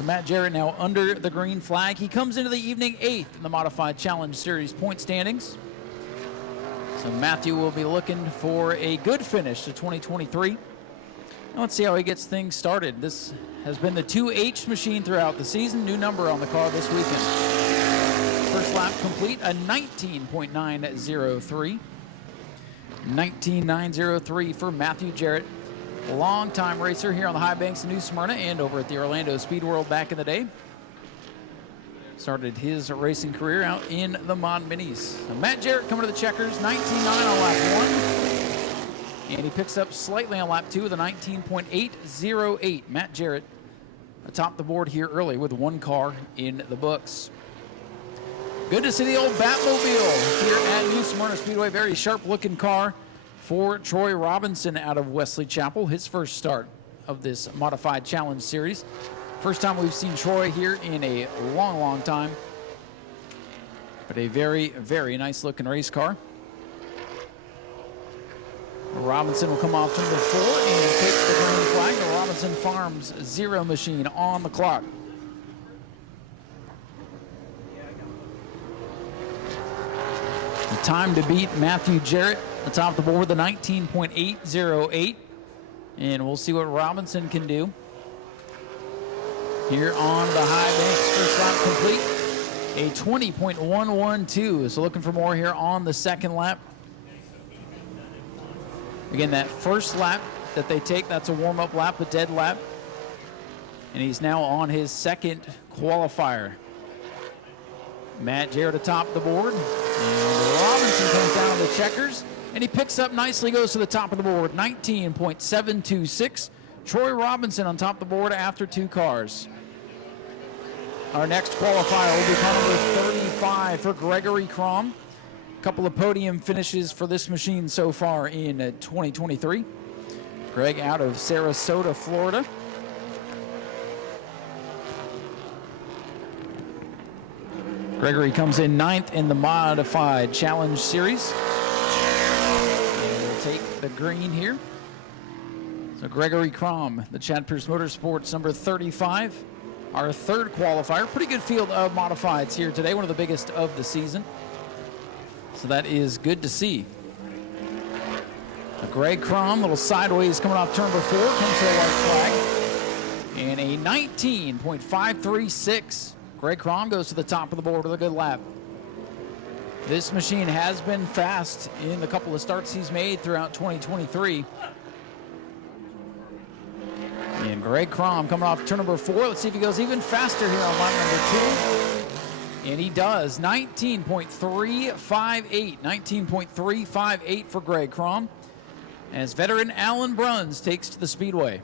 So Matt Jarrett now under the green flag. He comes into the evening 8th in the Modified Challenge Series point standings. So Matthew will be looking for a good finish to 2023. Now let's see how he gets things started. This has been the 2H machine throughout the season. New number on the car this weekend. First lap complete, a 19.903. 19.903 for Matthew Jarrett. Long-time racer here on the high banks of New Smyrna and over at the Orlando Speed World back in the day. Started his racing career out in the Mod Minis. So Matt Jarrett coming to the checkers, 19.9 on lap 1. And he picks up slightly on lap 2 with a 19.808. Matt Jarrett atop the board here early with one car in the books. Good to see the old Batmobile here at New Smyrna Speedway. Very sharp-looking car for Troy Robinson out of Wesley Chapel. His first start of this Modified Challenge Series. First time we've seen Troy here in a long, long time. But a very, very nice-looking race car. Robinson will come off to number 4 and take the green flag. The Robinson Farms 0 machine on the clock. The time to beat Matthew Jarrett atop the board, the 19.808. And we'll see what Robinson can do here on the high banks. First lap complete, a 20.112. So looking for more here on the second lap. Again, that first lap that they take, that's a warm-up lap, a dead lap. And he's now on his second qualifier. Matt Jarrett atop the board. And Robinson comes down to the checkers. And he picks up nicely, goes to the top of the board, 19.726. Troy Robinson on top of the board after 2 cars. Our next qualifier will be car number 35 for Gregory Crom. A couple of podium finishes for this machine so far in 2023. Greg out of Sarasota, Florida. Gregory comes in 9th in the Modified Challenge Series. And we'll take the green here. So Gregory Crom, the Chad Pierce Motorsports number 35. Our third qualifier. Pretty good field of modifieds here today. One of the biggest of the season. So that is good to see. Greg Crom, little sideways coming off turn number 4, comes to the white flag. And a 19.536. Greg Crom goes to the top of the board with a good lap. This machine has been fast in the couple of starts he's made throughout 2023. And Greg Crom coming off turn number 4. Let's see if he goes even faster here on lap number 2. And he does, 19.358. 19.358 for Greg Crom, as veteran Alan Bruns takes to the Speedway.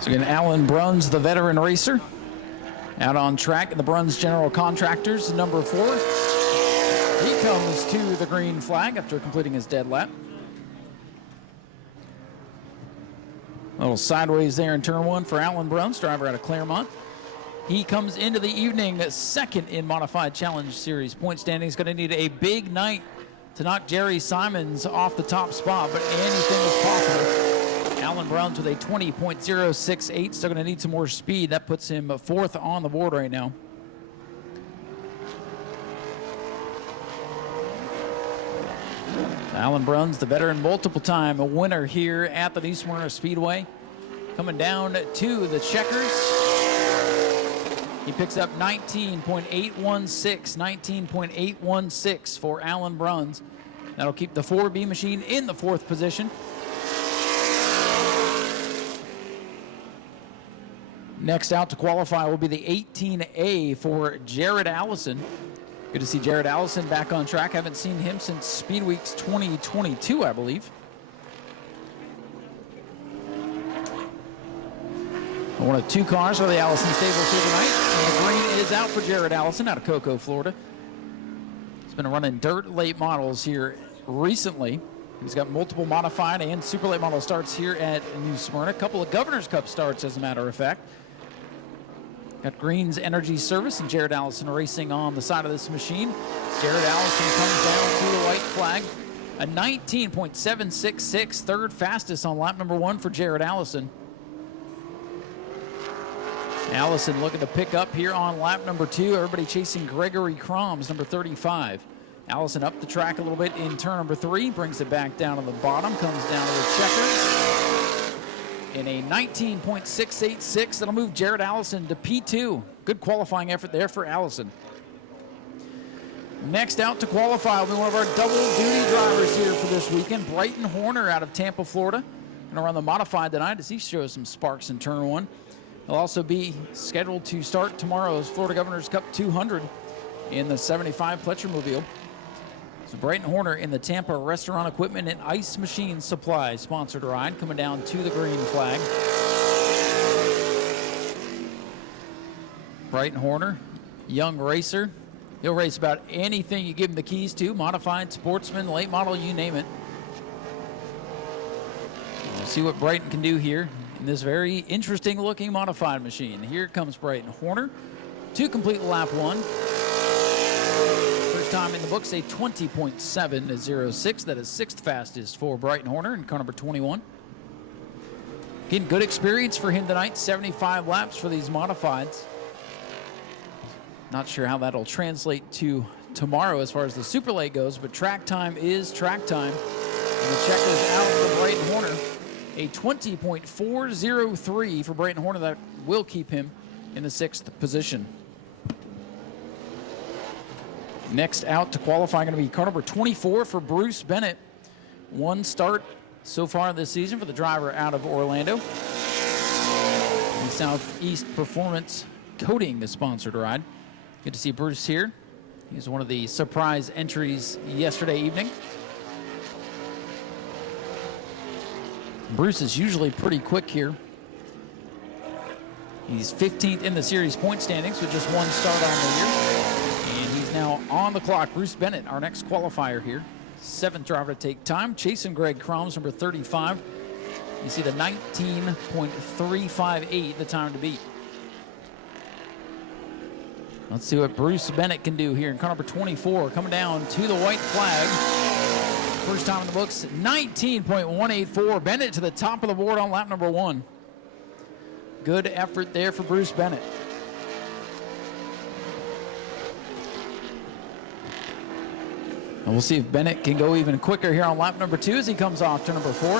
So again, Alan Bruns, the veteran racer, out on track in the Bruns General Contractors, number 4. He comes to the green flag after completing his dead lap. A little sideways there in turn 1 for Alan Bruns, driver out of Claremont. He comes into the evening 2nd in Modified Challenge Series point standing. He's going to need a big night to knock Jerry Simons off the top spot, but anything is possible. Alan Bruns with a 20.068, still going to need some more speed. That puts him 4th on the board right now. Alan Bruns, the veteran, multiple-time winner here at the New Smyrna Speedway. Coming down to the checkers. He picks up 19.816, 19.816 for Alan Bruns. That'll keep the 4B machine in the 4th position. Next out to qualify will be the 18A for Jared Allison. Good to see Jared Allison back on track. Haven't seen him since Speed Weeks 2022, I believe. One of 2 cars for the Allison stables here tonight. And the green is out for Jared Allison out of Cocoa, Florida. He's been running dirt late models here recently. He's got multiple modified and super late model starts here at New Smyrna. A couple of Governor's Cup starts, as a matter of fact. Got Green's Energy Service and Jared Allison racing on the side of this machine. Jared Allison comes down to the white flag. A 19.766, third fastest on lap number 1 for Jared Allison. Allison looking to pick up here on lap number 2. Everybody chasing Gregory Crom's number 35. Allison up the track a little bit in turn number 3, brings it back down to the bottom, comes down to the checkers. In a 19.686, that'll move Jared Allison to P2. Good qualifying effort there for Allison. Next out to qualify will be one of our double-duty drivers here for this weekend, Brighton Horner out of Tampa, Florida. Going to run the modified tonight as he shows some sparks in turn 1. He'll also be scheduled to start tomorrow's Florida Governor's Cup 200 in the 75 Pletchermobile. So Brighton Horner in the Tampa Restaurant Equipment and Ice Machine Supply sponsored ride, coming down to the green flag. Brighton Horner, young racer. He'll race about anything you give him the keys to, modified, sportsman, late model, you name it. We'll see what Brighton can do here in this very interesting looking modified machine. Here comes Brighton Horner to complete lap 1. First time in the books, a 20.706. That is 6th fastest for Brighton Horner in car number 21. Again, good experience for him tonight, 75 laps for these modifieds. Not sure how that'll translate to tomorrow as far as the super late goes, but track time is track time. And the checkers out for Brighton Horner. A 20.403 for Brighton Horner. That will keep him in the 6th position. Next out to qualify going to be car number 24 for Bruce Bennett. 1 start so far this season for the driver out of Orlando. The Southeast Performance Coating is sponsored ride. Good to see Bruce here. He's one of the surprise entries yesterday evening. Bruce is usually pretty quick here. He's 15th in the series point standings with just 1 start on the year. And he's now on the clock. Bruce Bennett, our next qualifier here. 7th driver to take time. Chasing Greg Crom's number 35. You see the 19.358, the time to beat. Let's see what Bruce Bennett can do here in car number 24, coming down to the white flag. First time in the books, 19.184. Bennett to the top of the board on lap number 1. Good effort there for Bruce Bennett. And we'll see if Bennett can go even quicker here on lap number 2 as he comes off to number 4.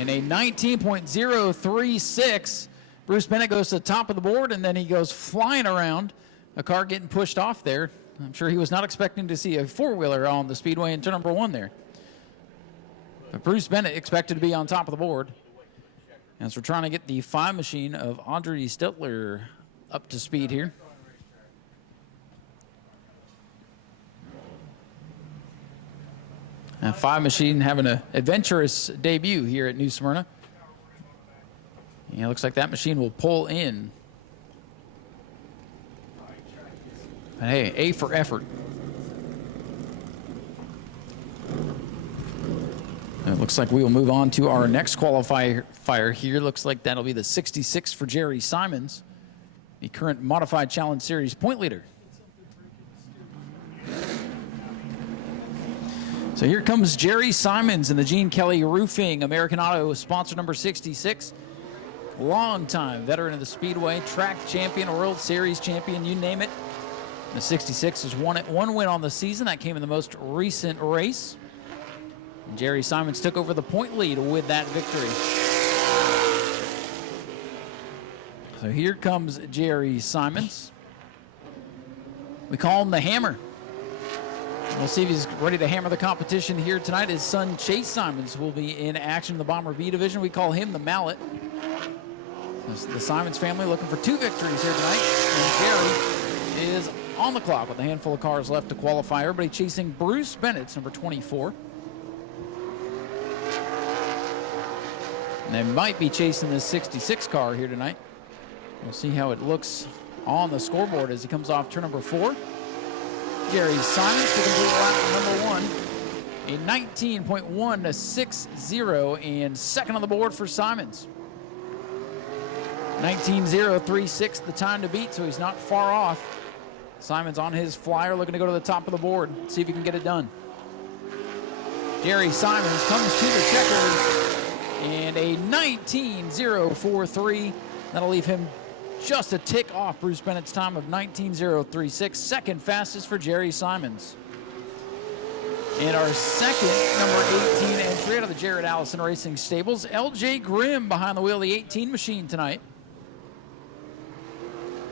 In a 19.036, Bruce Bennett goes to the top of the board, and then he goes flying around. A car getting pushed off there. I'm sure he was not expecting to see a 4-wheeler on the Speedway in turn number 1 there. But Bruce Bennett expected to be on top of the board. As we're trying to get the 5 machine of Audrey Stetler up to speed here. And 5 machine having an adventurous debut here at New Smyrna. Yeah, looks like that machine will pull in. But hey, A for effort. It looks like we will move on to our next qualifier here. Looks like that'll be the 66 for Jerry Simons, the current Modified Challenge Series point leader. So here comes Jerry Simons in the Gene Kelly Roofing American Auto sponsor number 66. Long-time veteran of the Speedway, track champion, World Series champion, you name it. The 66 has won it, 1 win on the season. That came in the most recent race. And Jerry Simons took over the point lead with that victory. So here comes Jerry Simons. We call him the Hammer. We'll see if he's ready to hammer the competition here tonight. His son Chase Simons will be in action in the Bomber B division. We call him the Mallet. The Simons family looking for 2 victories here tonight. And Jerry is on the clock with a handful of cars left to qualify. Everybody chasing Bruce Bennett's number 24. And they might be chasing this 66 car here tonight. We'll see how it looks on the scoreboard as he comes off turn number 4. Jerry Simons to complete lap number 1. A 19.160, and second on the board for Simons. 19.036 the time to beat, so he's not far off. Simons on his flyer, looking to go to the top of the board. See if he can get it done. Jerry Simons comes to the checkers, and a 19.043. That'll leave him just a tick off Bruce Bennett's time of 19.036. Second fastest for Jerry Simons. And our second number 18 entry out of the Jared Allison Racing Stables, LJ Grimm behind the wheel of the 18 machine tonight.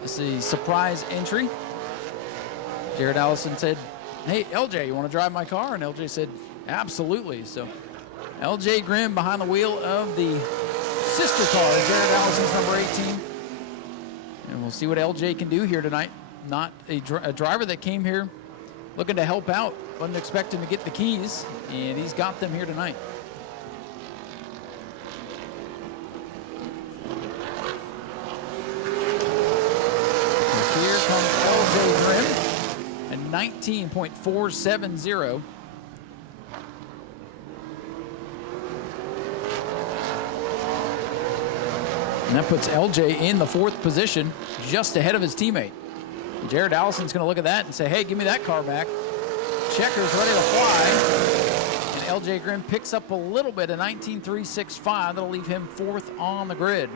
This is a surprise entry. Jared Allison said, "Hey, LJ, you want to drive my car?" And LJ said, "Absolutely." So LJ Grimm behind the wheel of the sister car, Jared Allison's number 18. And we'll see what LJ can do here tonight. Not a driver that came here looking to help out. Wasn't expecting to get the keys, and he's got them here tonight. And here comes LJ Grimm at 19.470. And that puts LJ in the fourth position, just ahead of his teammate. And Jared Allison's going to look at that and say, "Hey, give me that car back." Checkers ready to fly. And LJ Grimm picks up a little bit, a 19.365. That'll leave him fourth on the grid.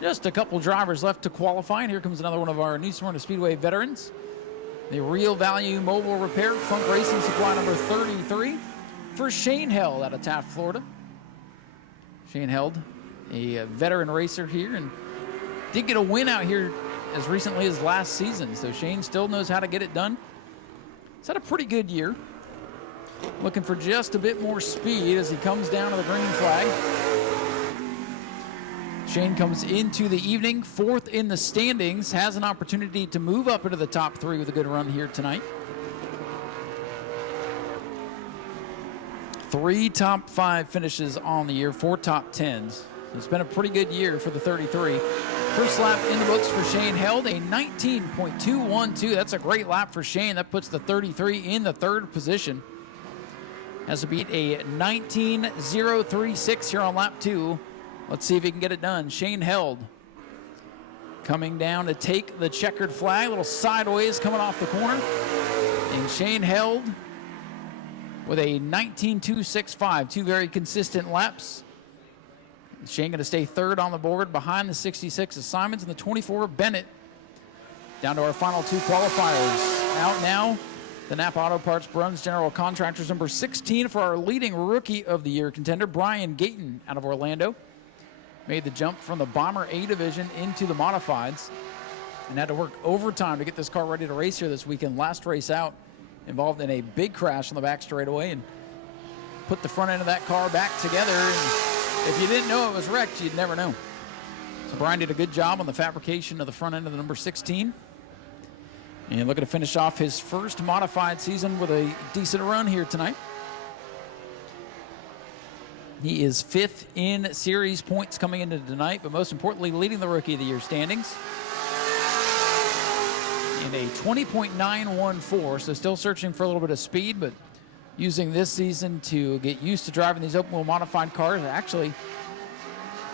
Just a couple drivers left to qualify, and here comes another one of our New Smyrna Speedway veterans. The Real Value Mobile Repair Funk Racing Supply number 33 for Shane Held out of Taft, Florida. Shane Held, a veteran racer here, and did get a win out here as recently as last season, so Shane still knows how to get it done. He's had a pretty good year. Looking for just a bit more speed as he comes down to the green flag. Shane comes into the evening, fourth in the standings, has an opportunity to move up into the top three with a good run here tonight. 3 top 5 finishes on the year, 4 top 10s. It's been a pretty good year for the 33. First lap in the books for Shane Held, a 19.212. That's a great lap for Shane. That puts the 33 in the third position. Has to beat a 19.036 here on lap 2. Let's see if he can get it done. Shane Held coming down to take the checkered flag. A little sideways coming off the corner. And Shane Held with a 19.265. 2 very consistent laps. Shane going to stay third on the board behind the 66 of Simons and the 24 of Bennett. Down to our final 2 qualifiers. Out now, the Napa Auto Parts Bruns General Contractors number 16 for our leading Rookie of the Year contender, Brian Gaton out of Orlando. Made the jump from the Bomber A division into the Modifieds and had to work overtime to get this car ready to race here this weekend. Last race out, involved in a big crash on the back straightaway and put the front end of that car back together. And if you didn't know it was wrecked, you'd never know. So Brian did a good job on the fabrication of the front end of the number 16. And looking to finish off his first modified season with a decent run here tonight. He is 5th in series points coming into tonight, but most importantly, leading the Rookie of the Year standings. And a 20.914, so still searching for a little bit of speed, but using this season to get used to driving these open wheel modified cars. Actually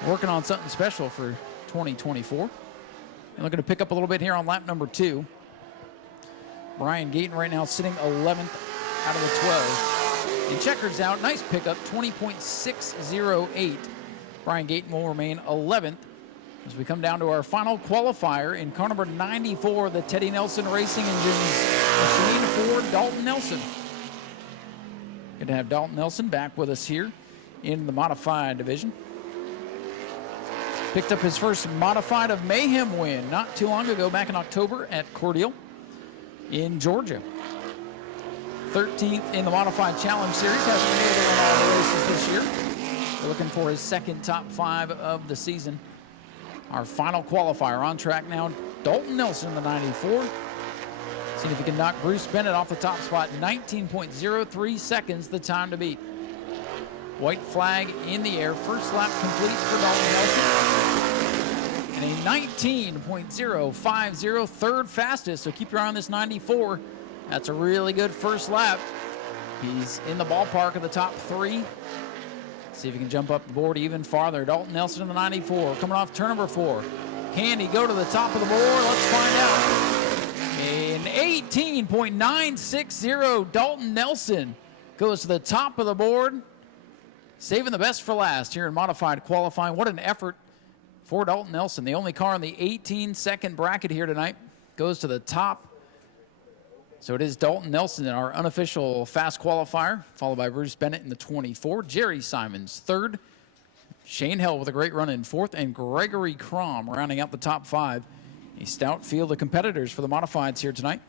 working on something special for 2024. And looking to pick up a little bit here on lap number 2. Brian Gaton right now sitting 11th out of the 12. And Checkers out, nice pickup, 20.608. Brian Gaton will remain 11th as we come down to our final qualifier in car number 94, the Teddy Nelson Racing Engines machine for Dalton Nelson. Good to have Dalton Nelson back with us here in the modified division. Picked up his first modified of Mayhem win not too long ago, back in October at Cordial in Georgia. 13th in the Modified Challenge Series. Hasn't been able to win all the races this year. We're looking for his second top 5 of the season. Our final qualifier on track now. Dalton Nelson in the 94. Seeing if he can knock Bruce Bennett off the top spot. 19.03 seconds, the time to beat. White flag in the air. First lap complete for Dalton Nelson. And a 19.050, third fastest. So keep your eye on this 94. That's a really good first lap. He's in the ballpark of the top 3. See if he can jump up the board even farther. Dalton Nelson in the 94, coming off turn number 4. Can he go to the top of the board? Let's find out. In 18.960, Dalton Nelson goes to the top of the board, saving the best for last here in modified qualifying. What an effort for Dalton Nelson. The only car in the 18-second bracket here tonight goes to the top. So it is Dalton Nelson in our unofficial fast qualifier, followed by Bruce Bennett in the 24. Jerry Simons, 3rd. Shane Hell with a great run in 4th. And Gregory Crom rounding out the top 5. A stout field of competitors for the modifieds here tonight.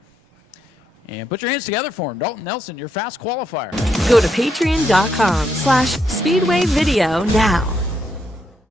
And put your hands together for him. Dalton Nelson, your fast qualifier. Go to patreon.com/Speedway Video now.